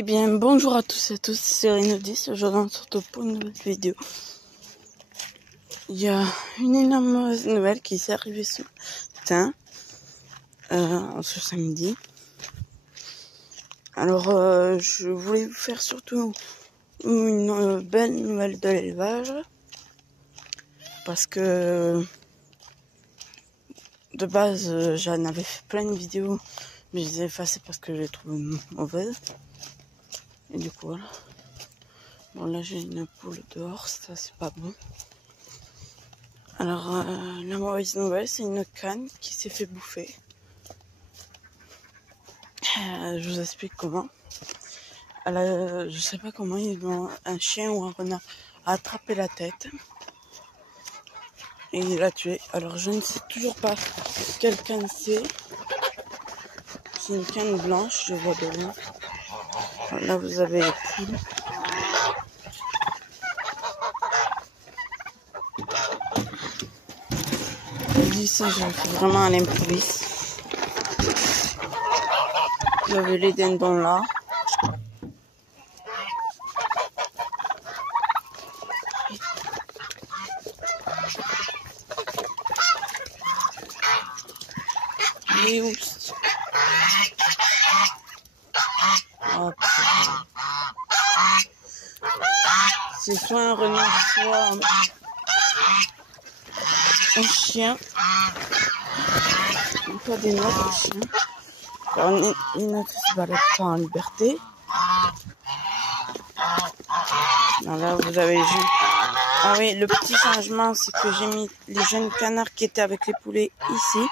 Eh bien, bonjour à tous et à tous, c'est Reno10. Aujourd'hui, on se retrouve pour une nouvelle vidéo. Il y a une énorme mauvaise nouvelle qui s'est arrivée ce matin, ce samedi. Alors, je voulais vous faire surtout une belle nouvelle de l'élevage. Parce que, de base, j'en avais fait plein de vidéos, mais je les ai effacées parce que je les trouvais mauvaises. Et du coup, voilà. Bon, là, j'ai une poule dehors, ça, c'est pas bon. Alors, la mauvaise nouvelle, c'est une canne qui s'est fait bouffer. Je vous explique comment. Je sais pas comment, un chien ou un renard a attrapé la tête. Et il l'a tué. Alors, je ne sais toujours pas quelle canne c'est. C'est une canne blanche, je vois de loin. Là, vous avez les poules. Je dis ça, je fais vraiment à l'improviste. Vous avez les dindons là. Les ours. Hop. C'est soit un renard, soit un chien. Pas des notes de chiens. Alors, une autre se balade pas en liberté. Alors là, vous avez vu. Ah oui, le petit changement, c'est que j'ai mis les jeunes canards qui étaient avec les poulets ici.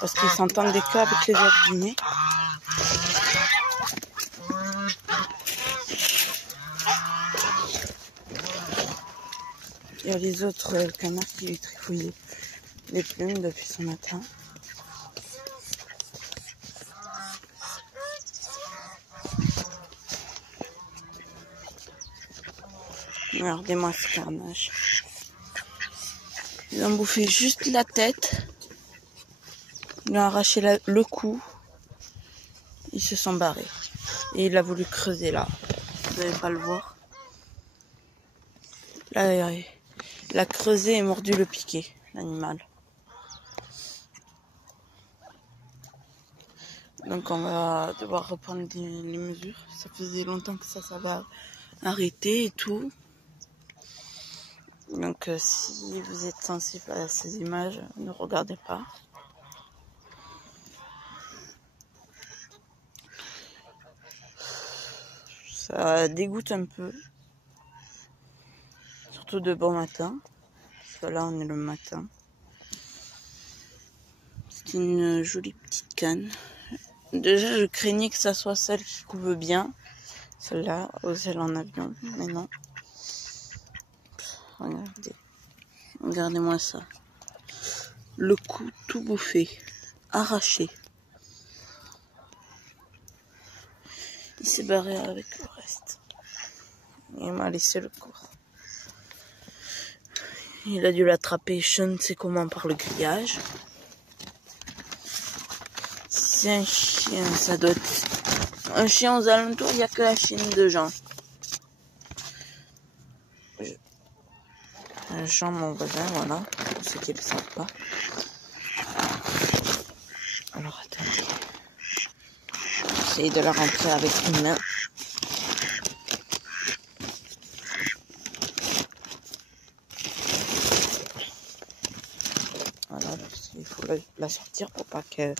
Parce qu'ils s'entendaient qu'avec les autres dîners. Il y a les autres canards qui lui trifouillent les plumes depuis ce matin. Regardez-moi ce carnage. Ils ont bouffé juste la tête. Ils ont arraché le cou. Ils se sont barrés. Et il a voulu creuser là. Vous n'allez pas le voir. Là, il a creusé et mordu le piquet, l'animal. Donc on va devoir reprendre les mesures. Ça faisait longtemps que ça va arrêter et tout. Donc si vous êtes sensible à ces images, ne regardez pas. Ça dégoûte un peu. Surtout de bon matin. Parce que là on est le matin. C'est une jolie petite canne. Déjà je craignais que ça soit celle qui couve bien. Celle-là, aux ailes en avion. Mais non. Regardez. Regardez-moi ça. Le cou tout bouffé. Arraché. Il s'est barré avec le reste. Il m'a laissé le corps. Il a dû l'attraper, je ne sais comment, par le grillage. C'est un chien, ça doit être un chien aux alentours, il n'y a que la chienne de Jean. Jean, mon voisin, voilà, pour ceux qui ne le savent pas. Alors, attendez. J'essaye de la rentrer avec une main. Voilà, parce qu'il faut la sortir pour pas que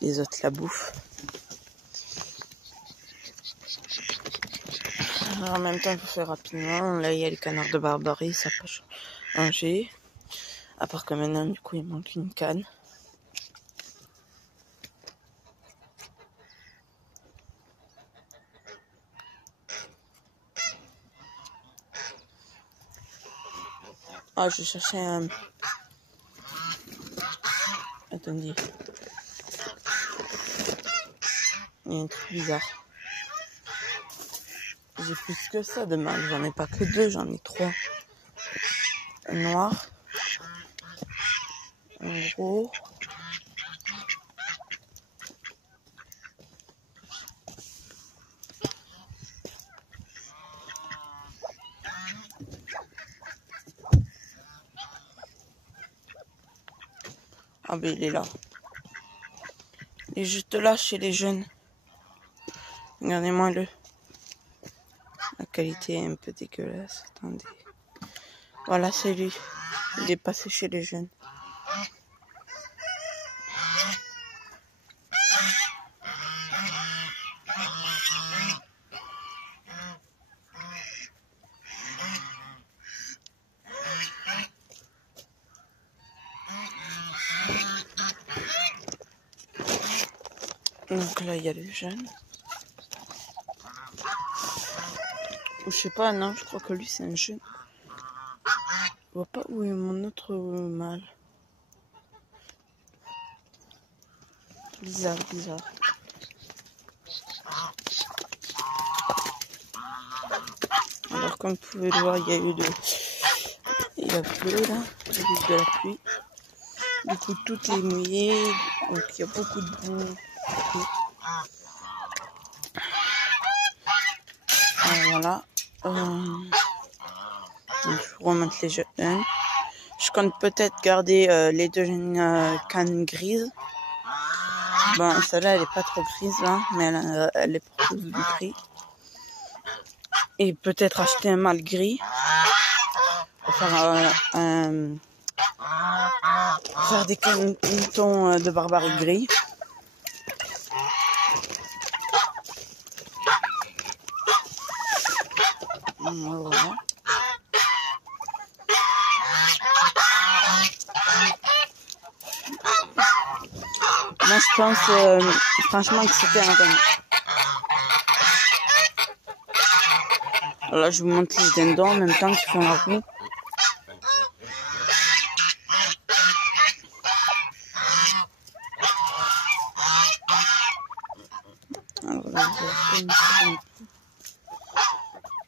les autres la bouffent. Alors, en même temps, il faut faire rapidement. Là, il y a les canards de Barbarie, ça peut changer. À part que maintenant, du coup, il manque une canne. Ah, je cherchais un... Attendez. Il y a un truc bizarre. J'ai plus que ça de mâles. J'en ai pas que deux, j'en ai trois. Un noir. Un gros. Ah ben il est là. Il est juste là chez les jeunes. Regardez-moi le. La qualité est un peu dégueulasse. Attendez. Voilà, c'est lui. Il est passé chez les jeunes. Donc là, il y a les jeunes. Ou je sais pas, non, je crois que lui, c'est un jeune. Je vois pas où est mon autre mâle. Bizarre, bizarre. Alors, comme vous pouvez le voir, il y a eu il a plu là, il y a eu de la pluie. Du coup, tout est mouillé, donc il y a beaucoup de boue. Voilà. Donc, je vous remonte les jeunes. Je compte peut-être garder les deux jeunes cannes grises. Bon, celle-là, elle est pas trop grise là, mais elle est porteuse du gris. Et peut-être acheter un mâle gris pour faire faire des canetons de barbarie gris. Voilà. Moi, je pense franchement que c'était un renne. Là, je vous montre les dindons en même temps qu'ils font la roue. Alors là,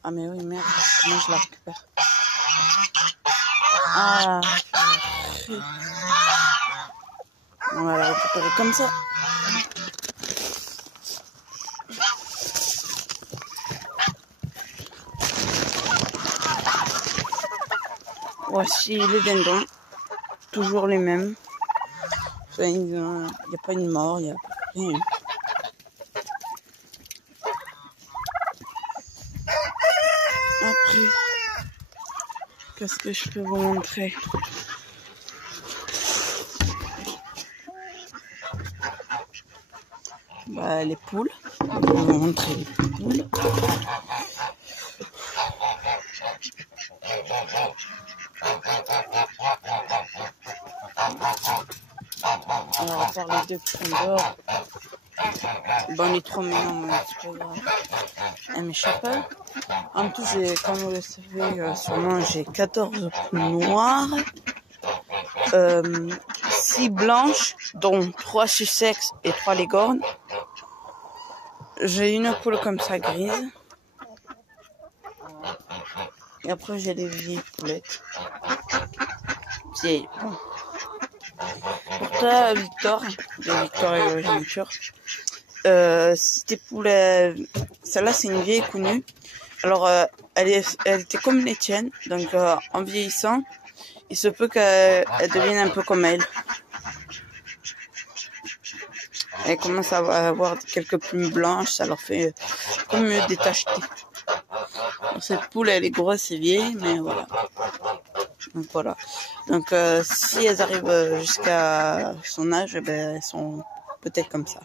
ah mais oui, merde, comment je la récupère? Ah, on va la récupérer comme ça. Voici les dindons, toujours les mêmes. Enfin, il n'y a pas une mort, il n'y a rien. Après, qu'est-ce que je peux vous montrer? Bah, les poules. Je vais vous montrer les poules. Alors, à part les deux qui sont dehors, bon, il est trop mignon, mais c'est pas grave. Elle m'échappe. En tout, comme vous le savez, sûrement, j'ai 14 poules noires, 6 blanches, dont 3 Sussex et 3 Leghorn. J'ai une poule comme ça grise. Et après, j'ai les vieilles poulettes. Vieilles. Bon. Pour toi, Victor et Géniture, si tes poules, celle-là c'est une vieille connue. Alors elle était comme les tiennes, donc en vieillissant, il se peut qu'elle devienne un peu comme elle. Elle commence à avoir quelques plumes blanches, ça leur fait comme mieux détacher. Cette poule elle est grosse et vieille, mais voilà. Donc voilà. Donc si elles arrivent jusqu'à son âge, ben, elles sont peut-être comme ça.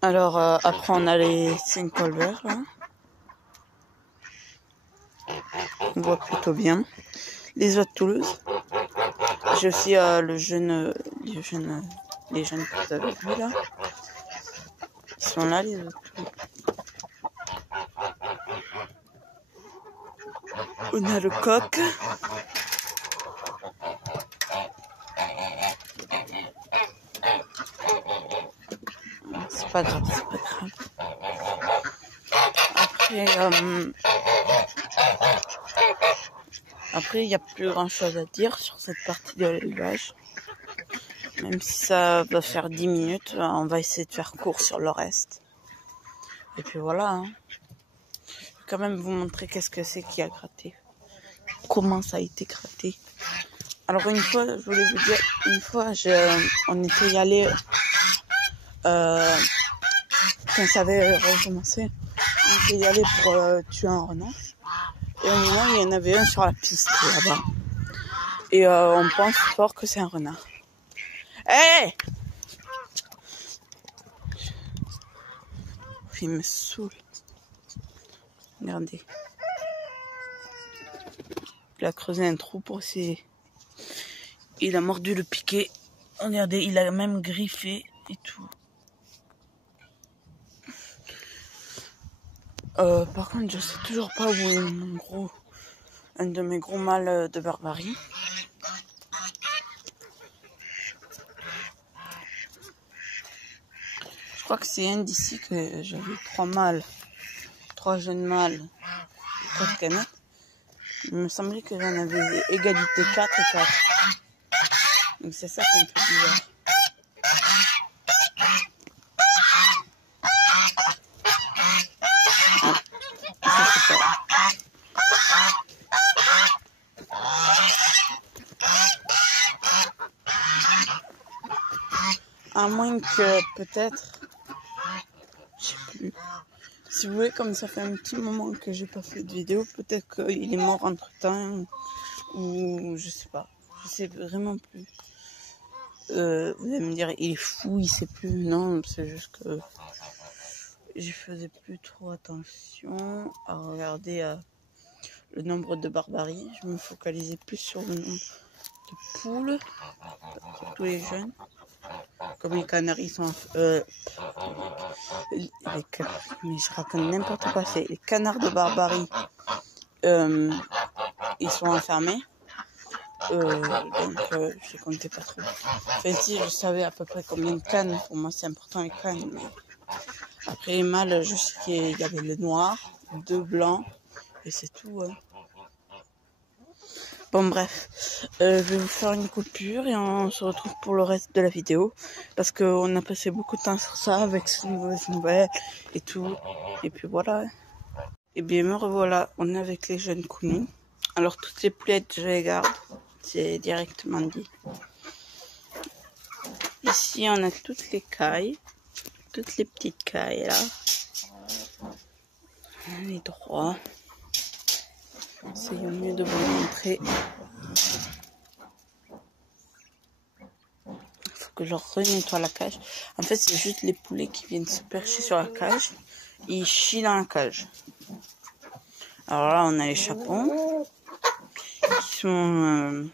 Alors après on a les Saint-Colbert là. On voit plutôt bien. Les oies de Toulouse. J'ai aussi les jeunes que vous avez vus là. Ils sont là les oies de Toulouse. On a le coq. C'est pas grave, c'est pas grave. Après, il n'y a plus grand chose à dire sur cette partie de l'élevage. Même si ça va faire 10 minutes, on va essayer de faire court sur le reste. Et puis voilà. Hein. Je vais quand même vous montrer qu'est-ce que c'est qui a gratté. Comment ça a été gratté. Alors une fois, je voulais vous dire, une fois, on était y allé, quand ça avait recommencé, on était y allé pour tuer un renard. Et au moment, il y en avait un sur la piste là-bas. Et on pense fort que c'est un renard. Hé! Il me saoule. Regardez. Il a creusé un trou pour essayer. Il a mordu le piquet. Regardez, il a même griffé et tout. Par contre, je sais toujours pas où est un de mes gros mâles de Barbarie. Je crois que c'est un d'ici que j'ai vu 3 jeunes mâles, 4 canettes. Il me semblait que j'en avais égalité 4 et 4. Donc c'est ça qui est un peu bizarre. À moins que peut-être, je sais plus. Si vous voulez, comme ça fait un petit moment que j'ai pas fait de vidéo, peut-être qu'il est mort entre temps ou je sais pas. Je sais vraiment plus. Vous allez me dire, il est fou, il sait plus. Non, c'est juste que je faisais plus trop attention à regarder le nombre de barbaries. Je me focalisais plus sur le nombre de poules, tous les jeunes. Comme les canards, ils sont... mais je raconte n'importe quoi. C'est les canards de Barbarie. Ils sont enfermés. Donc, je comptais pas trop. Enfin, si, je savais à peu près combien de cannes. Pour moi, c'est important les cannes. Mais... Après, les mâles, je sais qu'il y avait le noir, 2 blancs. Et c'est tout. Hein. Bon bref, je vais vous faire une coupure et on se retrouve pour le reste de la vidéo. Parce qu'on a passé beaucoup de temps sur ça avec ces mauvaises nouvelles et tout. Et puis voilà. Et bien me revoilà, on est avec les jeunes counous. Alors toutes les poulettes, je les garde. C'est directement dit. Ici on a toutes les cailles. Toutes les petites cailles là. Les droits. Essayons mieux de vous les montrer. Il faut que je renettoie la cage. En fait, c'est juste les poulets qui viennent se percher sur la cage. Ils chient dans la cage. Alors là, on a les chapons. Qui sont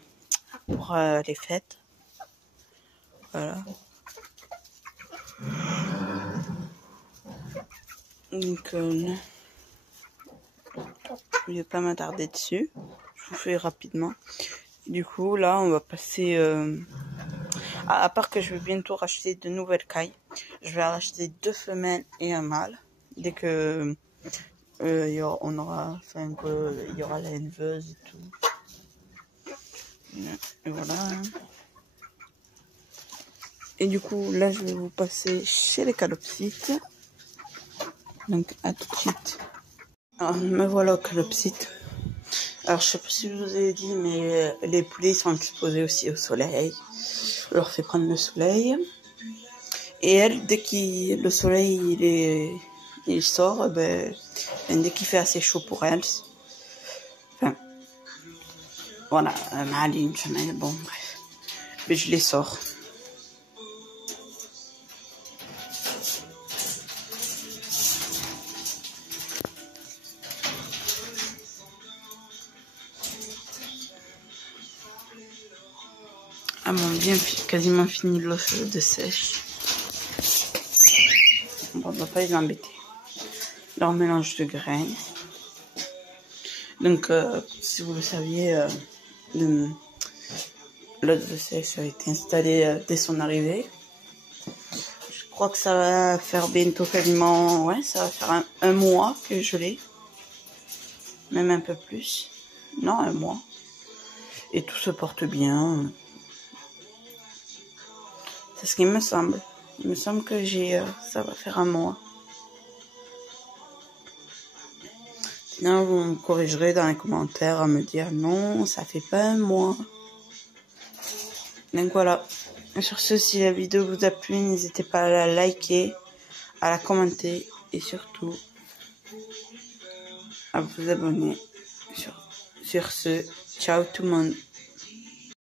pour les fêtes. Voilà. Donc, je vais pas m'attarder dessus. Je vous fais rapidement. Du coup, là, on va passer... à part que je vais bientôt racheter de nouvelles cailles. Je vais racheter 2 femelles et un mâle. Dès que il y aura la éleveuse et tout. Et voilà. Et du coup, là, je vais vous passer chez les calopsites. Donc, à tout de suite. Alors, me voilà au calopsite. Alors, je sais pas si je vous ai dit, mais les poulets sont exposés aussi au soleil. Je leur fais prendre le soleil. Et elle, dès que le soleil il sort, ben, dès qu'il fait assez chaud pour elle, enfin, voilà, un mâle et une femelle, bon, bref. Mais je les sors. Ah bon, bien quasiment fini l'os de sèche. Bon, on va pas les embêter. Leur mélange de graines. Donc, si vous le saviez, l'os de sèche a été installé dès son arrivée. Je crois que ça va faire bientôt quasiment, ouais, ça va faire un mois que je l'ai. Même un peu plus. Non, un mois. Et tout se porte bien. C'est ce qu'il me semble. Il me semble que ça va faire un mois. Sinon, vous me corrigerez dans les commentaires à me dire non, ça fait pas un mois. Donc voilà. Sur ce, si la vidéo vous a plu, n'hésitez pas à la liker, à la commenter et surtout à vous abonner. Sur ce, ciao tout le monde.